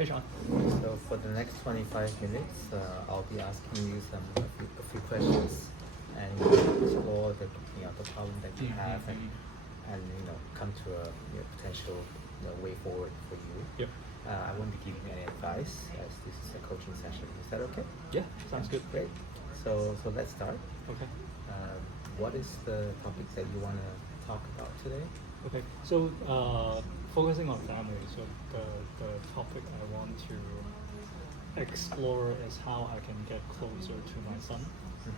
Hey, Sean. So for the next 25 minutes, I'll be asking you a few questions, and you can explore the problem that you have, and come to a potential way forward for you. Yep. I won't be giving any advice as this is a coaching session. Is that okay? Yeah, sounds good. Great. So let's start. Okay. What is the topic that you want to talk about today? Okay. So focusing on family. So the topic I want to explore is how I can get closer to my son,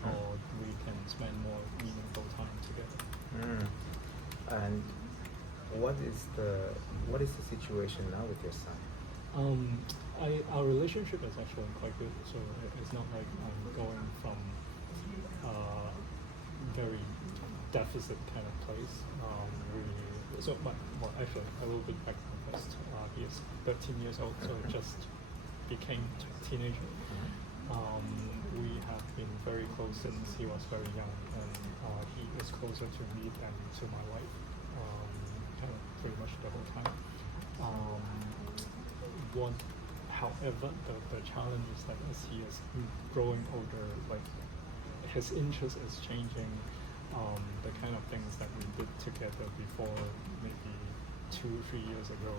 or we can spend more meaningful time together. And what is the situation now with your son? Our relationship is actually quite good. So it's not like I'm going from very deficit kind of place. Well, actually, a little bit back first. He is 13 years old, so just became a teenager. We have been very close since he was very young, and he is closer to me than to my wife, kind of pretty much the whole time. However, the challenge is that as he is growing older, like his interest is changing. The kind of things that we did together before, maybe 2-3 years ago,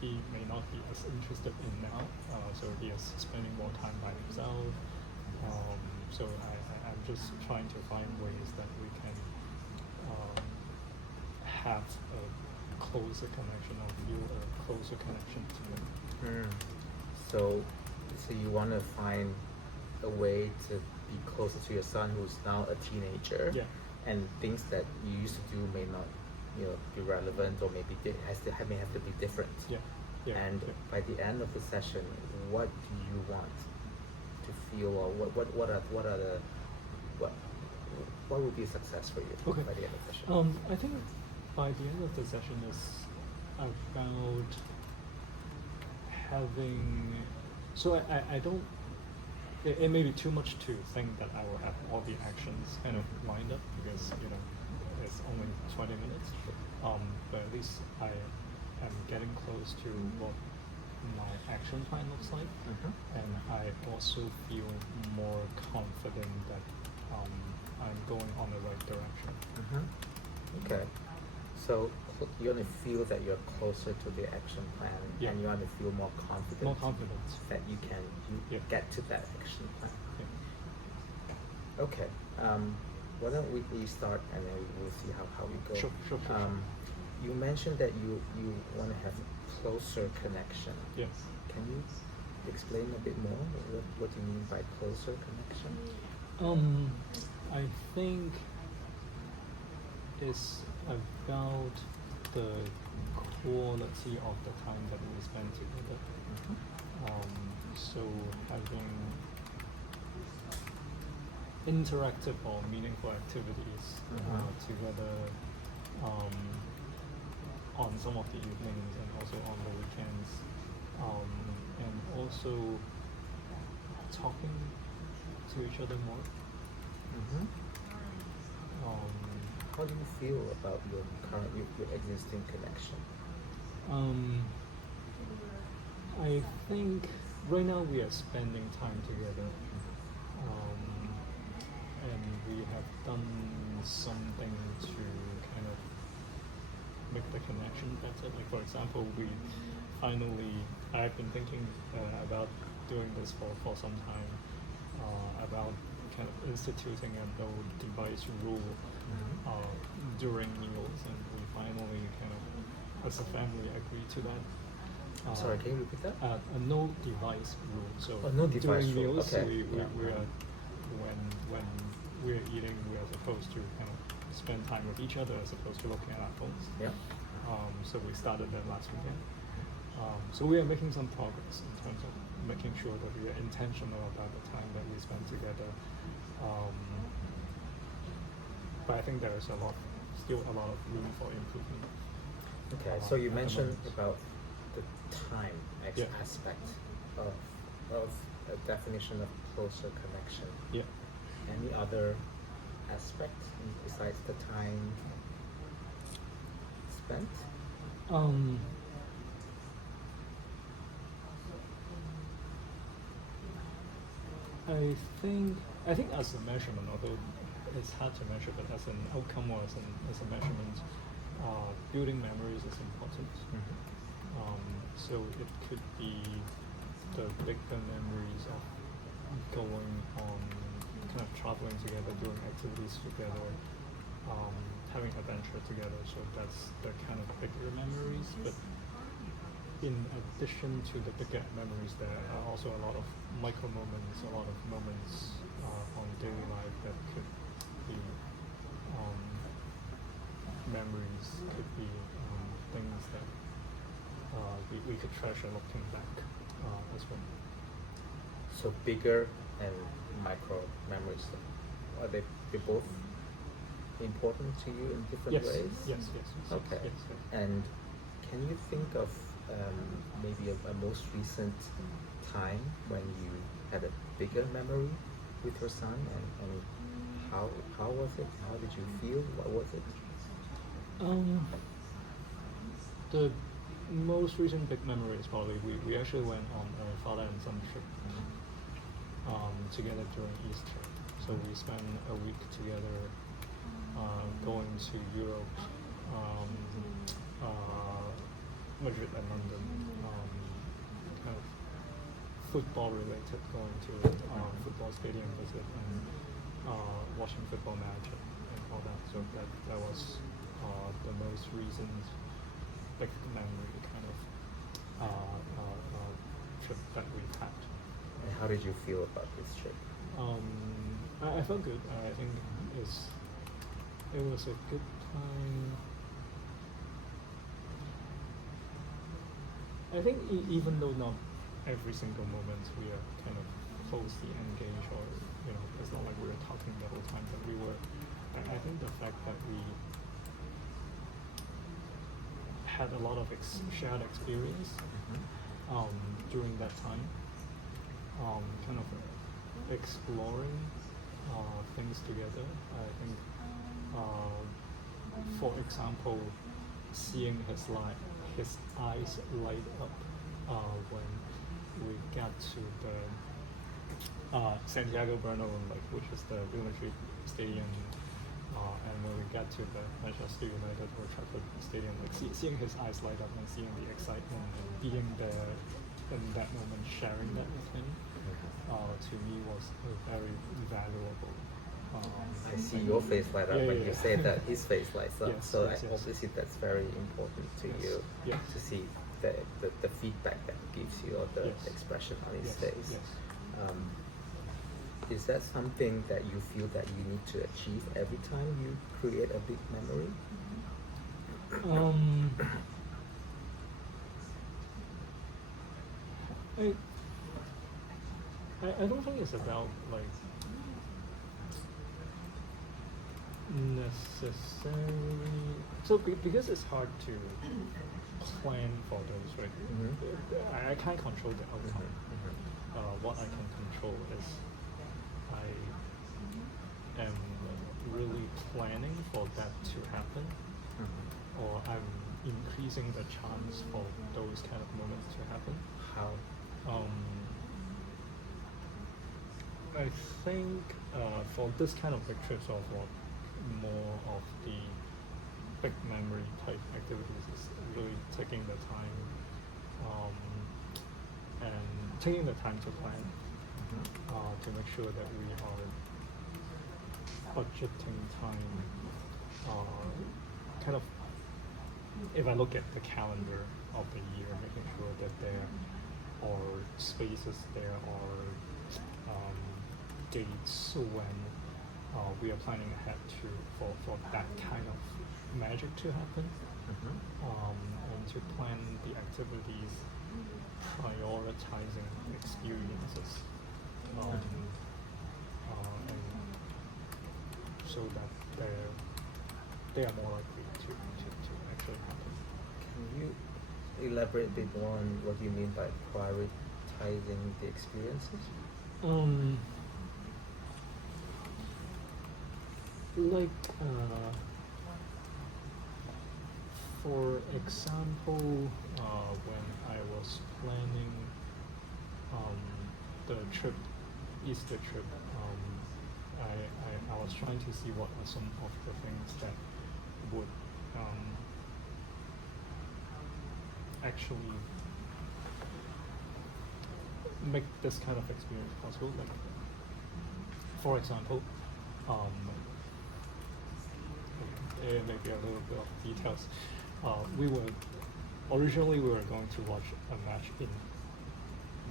he may not be as interested in now. So he is spending more time by himself. So I'm just trying to find ways that we can have a closer connection, or feel a closer connection to him. So you want to find a way to be closer to your son who's now a teenager, and things that you used to do may not be relevant, or maybe may have to be different. By the end of the session, what do you want to feel, or what would be a success for you by the end of the session? I think by the end of the session is about having, so I don't, it may be too much to think that I will have all the actions kind of lined up, because it's only 20 minutes. But at least I am getting close to what my action plan looks like, and I also feel more confident that I'm going on the right direction. Okay, so you want to feel that you're closer to the action plan, and you want to feel more confident. That you can get to that action plan. Okay. Why don't we start, and then we'll see how we go. Sure. You mentioned that you want to have closer connection. Yes. Can you explain a bit more what you mean by closer connection? I think it's about the quality of the time that we spend together. So having interactive or meaningful activities together on some of the evenings, and also on the weekends, and also talking to each other more. How do you feel about your existing connection? I think right now we are spending time together, and we have done something to kind of make the connection better. Like, for example, I've been thinking about doing this for some time, about kind of instituting a no device rule during meals, and we finally kind of, as a family, agreed to that. Sorry, can you repeat that? A no device rule. So no device during rule. meals, Okay. we are, when we're eating, we are supposed to kind of spend time with each other as opposed to looking at our phones. So we started that last weekend. So we are making some progress in terms of making sure that we are intentional about the time that we spend together. But I think there is still a lot of room for improvement. Okay, so you mentioned about the time aspect of a definition of closer connection. Any other aspect besides the time spent? I think as a measurement, although it's hard to measure, but as an outcome or as a measurement, building memories is important. So it could be the bigger memories of going on, kind of traveling together, doing activities together, having adventure together. So that's the kind of bigger memories. But in addition to the bigger memories, there are also a lot of micro moments, a lot of moments on daily life that could be memories, could be things that we could treasure looking back as well. So bigger and micro memories, are they both important to you in different ways? Yes. Okay. Yes. And can you think of maybe a most recent time when you had a bigger memory with your son, and how was it? How did you feel? What was it? The most recent big memory is probably we actually went on a father and son trip together during Easter. So we spent a week together going to Europe, Madrid and London, kind of football related, going to football stadium visit and watching football match and all that. So that was the most recent big memory kind of trip that we've had. And how did you feel about this trip? I felt good. I think it was a good time. I think even though not every single moment we are kind of closely engaged, or it's not like we were talking the whole time, but we were. I think the fact that we had a lot of shared experience during that time, kind of exploring things together. I think, for example, seeing his eyes light up when we got to the Santiago Bernabeu, which is the Real Madrid stadium, and when we got to the Manchester United Old Trafford Stadium, seeing his eyes light up and seeing the excitement and being there in that moment, sharing that with him, to me was very valuable. I see your face light up when you say that his face lights up. Yes, so yes. obviously that's very important to you to see the feedback that he gives you, or the expression on his face. Yes. Is that something that you feel that you need to achieve every time you create a big memory? I don't think it's about necessarily. So because it's hard to plan for those, right? I can't control the outcome. What I can control is I am really planning for that to happen, or I'm increasing the chance for those kind of moments to happen. How? I think for this kind of big trips, or for more of the big memory type activities, is really taking the time and taking the time to plan, to make sure that we are budgeting time, kind of, if I look at the calendar of the year, making sure that there are spaces, there are dates when we are planning ahead for that kind of magic to happen, and to plan the activities, prioritizing experiences, and so that they are more likely to actually happen. Can you elaborate a bit more on what you mean by prioritizing the experiences? For example, when I was planning the trip Easter trip, I was trying to see what are some of the things that would actually make this kind of experience possible. Like, for example, maybe a little bit of details. Originally we were going to watch a match in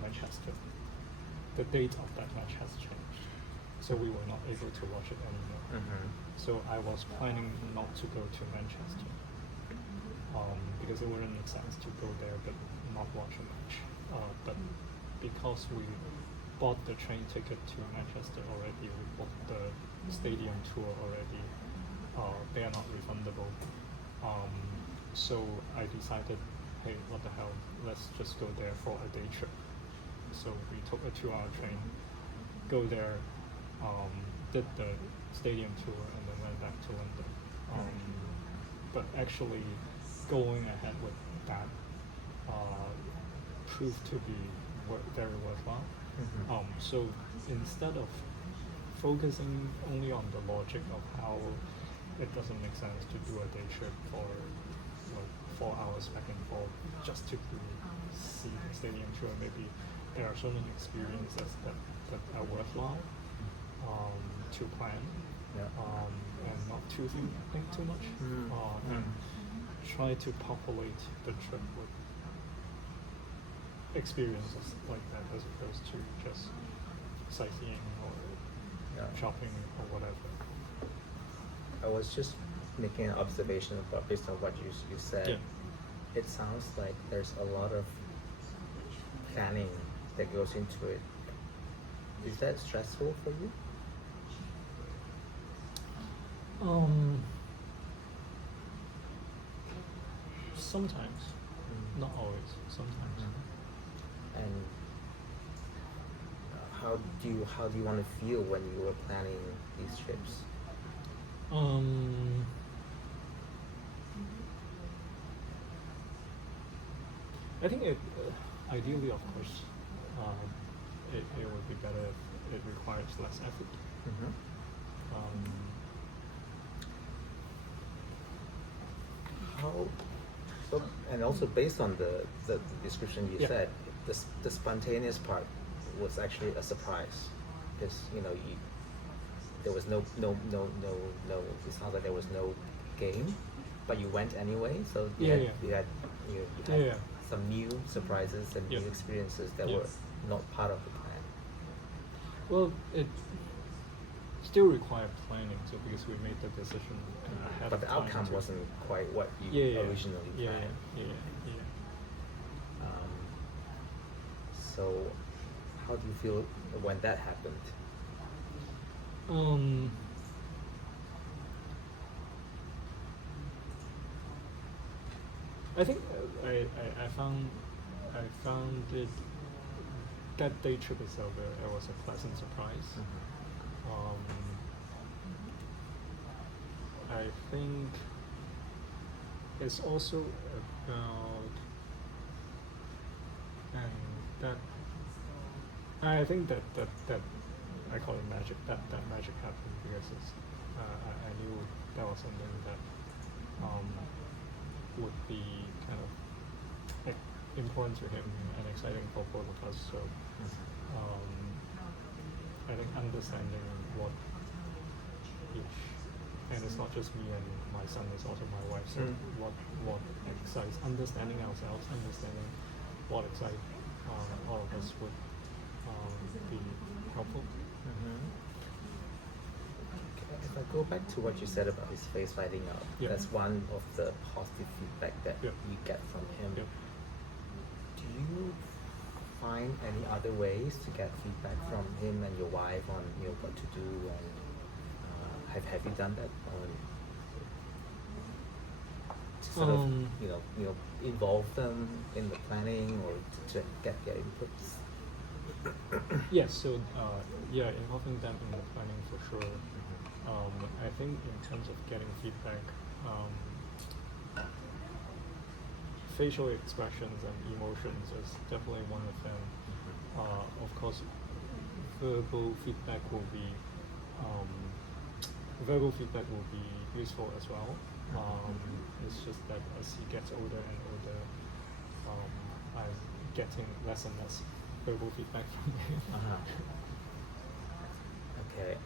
Manchester. The date of that match has changed, so we were not able to watch it anymore. Mm-hmm. So I was planning not to go to Manchester, because it wouldn't make sense to go there but not watch a match. But because we bought the train ticket to Manchester already, we bought the stadium tour already, they are not refundable. So I decided, hey, what the hell, let's just go there for a day trip. So we took a 2-hour train, go there, did the stadium tour, and then went back to London. But actually, going ahead with that proved to be very worthwhile. Mm-hmm. So instead of focusing only on the logic of how it doesn't make sense to do a day trip for like 4 hours back and forth just to see the stadium tour, maybe there are so many experiences that are worthwhile to plan, and not to think too much, and try to populate the trip with experiences like that as opposed to just sightseeing or shopping or whatever. I was just making an observation about based on what you said. Yeah. It sounds like there's a lot of planning that goes into it. Is that stressful for you? Sometimes, not always. Sometimes. And how do you want to feel when you were planning these trips? I think it ideally, of course, it would be better if it requires less effort. And also based on the description you said, the spontaneous part was actually a surprise, because there was no. It sounds like there was no game, but you went anyway. So you had some new surprises and new experiences that were not part of the plan. Well, it still required planning, so because we made the decision ahead But the of time outcome to- wasn't quite what you originally planned. So, how do you feel when that happened? I think I found it, that day trip itself, it was a pleasant surprise. I think it's also about, and that I think that I call it magic. That magic happened because it's I knew that was something that would be kind of important to him and exciting for both of us. So I think understanding what each, and it's not just me and my son, it's also my wife. So what excites, understanding ourselves, understanding what excites all of us would be helpful. If I go back to what you said about his face lighting up, that's one of the positive feedback that you get from him. Do you find any other ways to get feedback from him and your wife on what to do, and have you done that, to sort of involve them in the planning or to get their inputs? Yes, so involving them in the planning for sure. I think in terms of getting feedback, facial expressions and emotions is definitely one of them. Of course, verbal feedback will be um, verbal feedback will be useful as well. It's just that as he gets older and older, I'm getting less and less verbal feedback from him. Okay.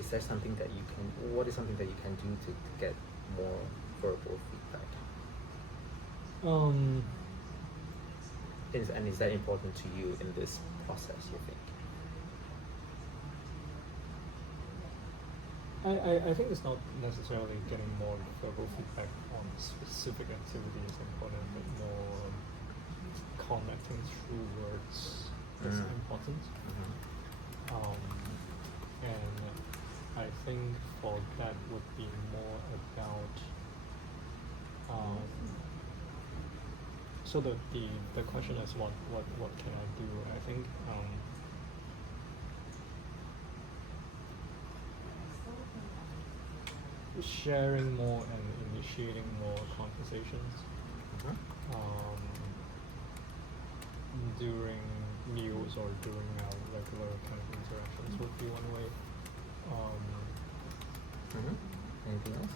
Is there something that you can? What is something that you can do to get more verbal feedback? And is that important to you in this process? You think? I think it's not necessarily getting more verbal feedback on specific activity is important, but more connecting through words is important. And I think for that would be more about so the question is what can I do? I think sharing more and initiating more conversations during meals or during our regular kind of interactions would be one way. Anything else?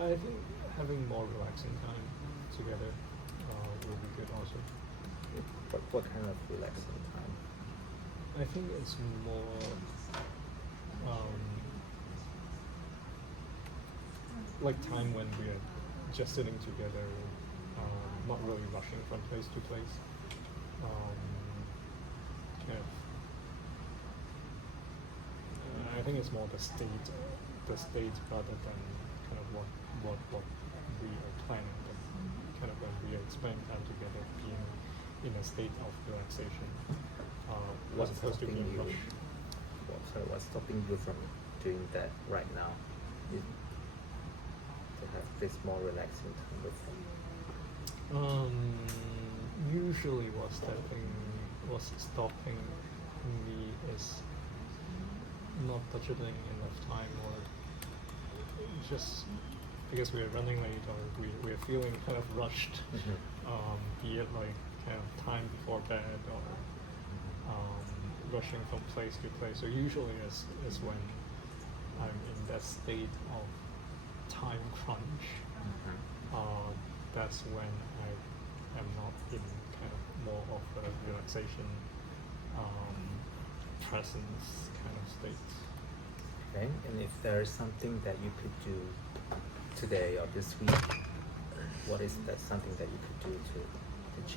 I think having more relaxing time together will be good also. What kind of relaxing time? I think it's more like time when we are just sitting together, not really rushing from place to place. Kind of, I think it's more the state rather than kind of what we are planning, but kind of when we are spending time together, being in a state of relaxation. What's as opposed to stopping being you? rushed. What's stopping you from doing that right now? To have this more relaxing time with them. Usually what's stopping me is not budgeting enough time, or just because we're running late, or we're feeling kind of rushed, be it like kind of time before bed, or rushing from place to place. So usually is when I'm in that state of time crunch, that's when I am not in kind of more of a relaxation, presence kind of state. Okay, and if there is something that you could do today or this week, what is that something that you could do to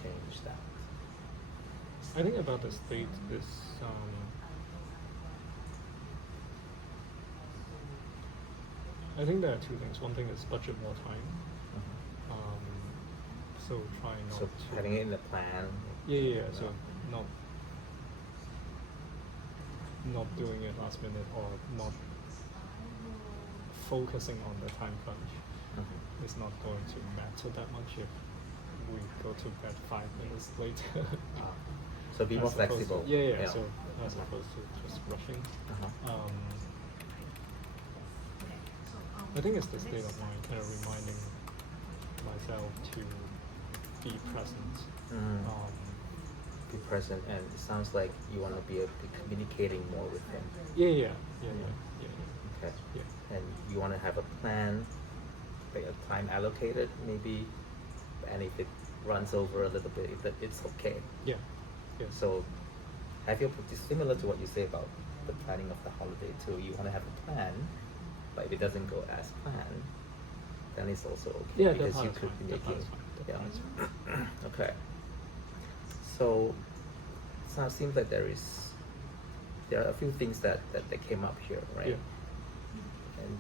change that? I think about the state is I think there are two things. One thing is budget more time. So try not So to having it in the plan. Yeah. So not doing it last minute, or not focusing on the time crunch. It's not going to matter that much if we go to bed 5 minutes later. So be more As opposed flexible. to- yeah. So as opposed to just rushing. I think it's the state of mind, kind of reminding myself to be present. Be present, and it sounds like you want to be able to communicating more with him. Yeah. Okay. Yeah. And you want to have a plan, like a time allocated, maybe, and if it runs over a little bit, it's okay. Yeah. So, I feel pretty similar to what you say about the planning of the holiday too. You want to have a plan, but if it doesn't go as planned, then it's also okay, Yeah, because that you part is could fine. be That part making. is fine. That part is fine. Okay. So it seems like there are a few things that came up here, right? Yeah. And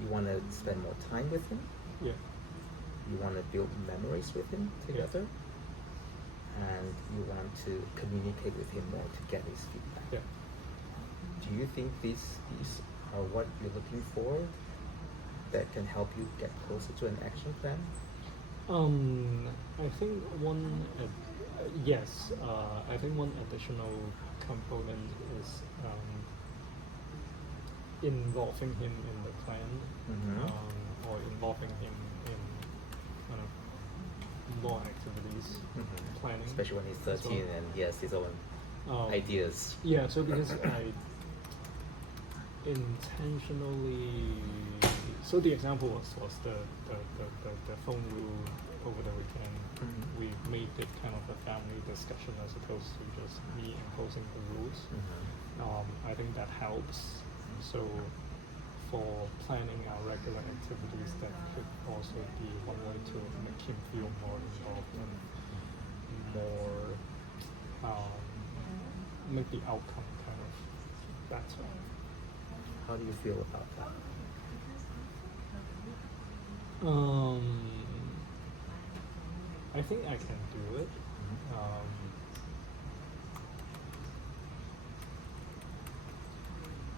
you want to spend more time with him. Yeah. You want to build memories with him together. And you want to communicate with him more to get his feedback. Yeah. Do you think these are what you're looking for that can help you get closer to an action plan? I think yes. I think one additional component is involving him in the plan, or involving him in kind of more activities, planning. Especially when he's as 13 well. and he has his own ideas. Yeah, so because I intentionally, so the example was the phone rule over the weekend. Mhm. We made it kind of a family discussion as opposed to just me imposing the rules. I think that helps. So for planning our regular activities, that could also be one way to make him feel more involved and more make the outcome kind of better. How do you feel about that? I think I can do it.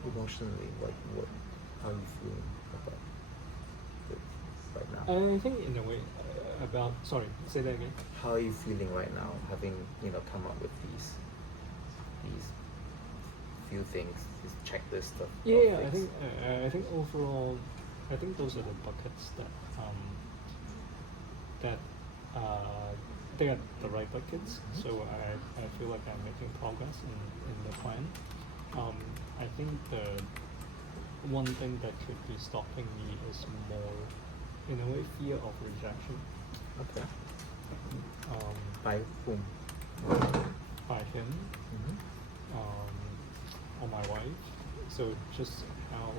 Emotionally, how are you feeling about it right now? I think in a way about, sorry, say that again. How are you feeling right now, having come up with these few things, this checklist of Yeah, things? I think overall, I think those are the buckets that they are the right buckets. Mhm. So I feel like I'm making progress in the plan. I think the one thing that could be stopping me is more, in a way, fear of rejection. Okay. By By whom? him, Mhm. or my wife. So just how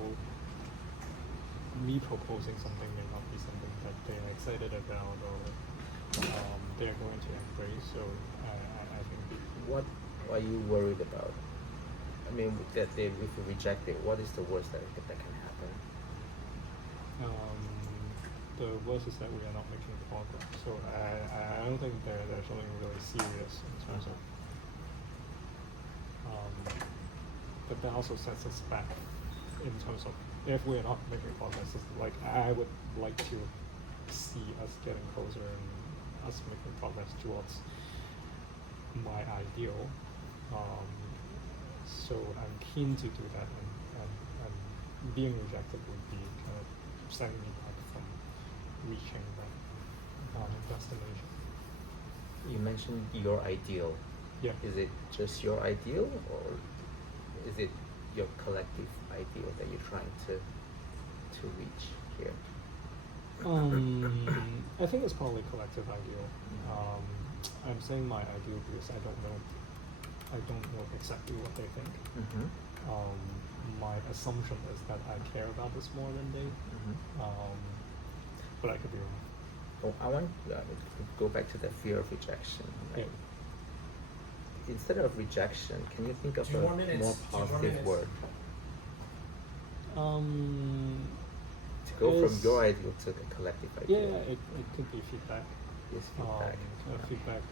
me proposing something may not be something that they are excited about or they are going to embrace. So I think What are you worried about? I mean, that if you reject it, what is the worst that can happen? the worst is that we are not making progress. So I don't think there's something really serious in terms of. But that also sets us back in terms of if we're not making progress. It's like I would like to see us getting closer and us making progress towards my ideal. So I'm keen to do that, and being rejected would be kind of setting me back from reaching that destination. You mentioned your ideal. Yeah. Is it just your ideal, or is it your collective ideal that you're trying to reach here? I think it's probably collective ideal. I'm saying my ideal because I don't know exactly what they think. Mm-hmm. My assumption is that I care about this more than they. Mm-hmm. But I could be wrong. Oh, I want to go back to the fear of rejection. Right? Yeah. Instead of rejection, can you think of 2 a more minutes. more 2 more positive minutes. word to go from is- your ideal to the collective Yeah, ideal? it could be feedback. Yes, feedback. Feedback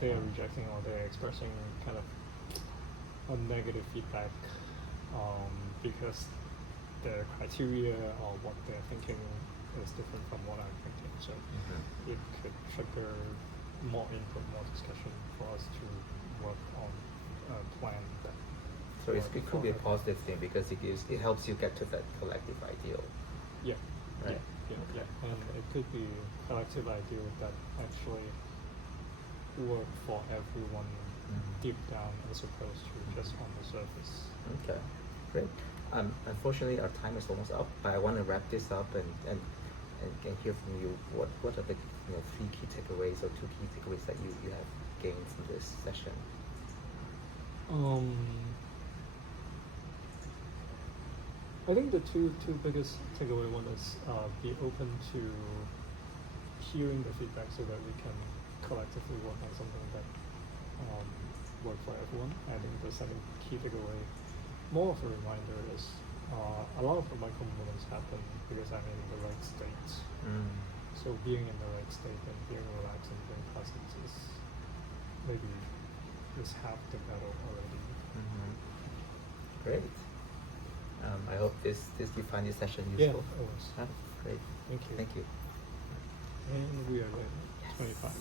they are rejecting or they're expressing kind of a negative feedback because their criteria or what they're thinking is different from what I'm thinking. So Mhm. it could trigger more input, more discussion for us to work on a plan that. So it works could be a for positive thing because it helps you get to that collective ideal. Yeah. Right. Yeah. And it could be collective ideal that actually work for everyone deep down as opposed to just on the surface. Okay, great. Unfortunately, our time is almost up, but I want to wrap this up and hear from you. What are the 3 key takeaways or 2 key takeaways that you have gained from this session? I think the two biggest takeaway one is be open to hearing the feedback so that we can collectively work on something that work for everyone. I think the second key takeaway, more of a reminder, is a lot of the micro moments happen because I'm in the right state. So being in the right state and being relaxed and being present is half the battle already. Great. I hope you find this session Yeah, useful. it was. Great. Thank you. Thank you. And we are ready. 25.